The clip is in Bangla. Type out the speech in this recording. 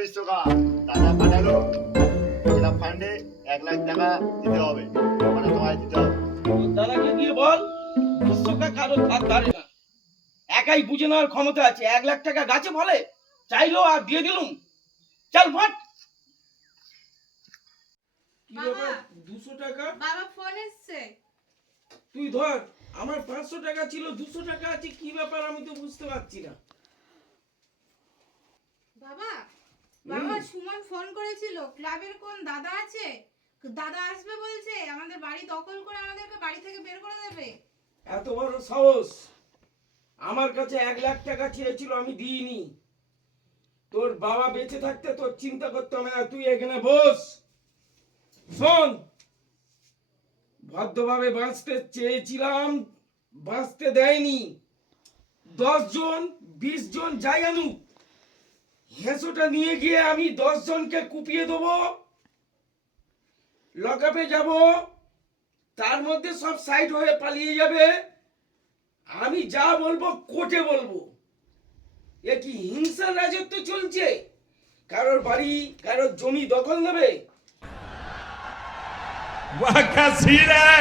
বিশ্বকা টাকা পাঠালো, ক্লাব ফান্ডে 1 লাখ টাকা দিতে হবে, মানে তোমায় দিতে হবে। দাদাকে গিয়ে বল বিশ্বকা কারো ধার ধারে না, একাই বুঝে নেওয়ার ক্ষমতা আছে। 1 লাখ টাকা গাছে ফলে, চাইলো আর দিয়ে দিলুম। চল ফট। কি ব্যাপার? 200 টাকা বাবা ফোন এসছে। তুই ধর। আমার 500 টাকা ছিল, 200 টাকা আছে, কি ব্যাপার আমি তো বুঝতে পারছি না। বাবা বাবা সুমন ফোন করেছিল, ক্লাবের কোন দাদা আছে, দাদা আসবে বলছে, আমাদের বাড়ি দখল করে আমাদেরকে বাড়ি থেকে বের করে দেবে। এত বড় সাহস! আমার কাছে 1 লাখ টাকা চেয়েছিল, আমি দিইনি। তোর বাবা বেঁচে থাকতে তোর চিন্তা করতে হবে না, তুই এখানে বস। শোন, ভদ্রভাবে বাঁচতে চেয়েছিলাম, বাঁচতে দেয়নি। 10 জন 20 জন যাই আনুক, হেঁসোটা নিয়ে গিয়ে আমি 10 জনকে কুপিয়ে দেবো, লকআপে যাব, তার মধ্যে সব সাইড হয়ে পালিয়ে যাবে। আমি যা বলবো কোর্টে বলবো। এ কি হিংসার রাজত্ব চলছে? কারোর বাড়ি কারোর জমি দখল নেবে? वाह क्या सीन है।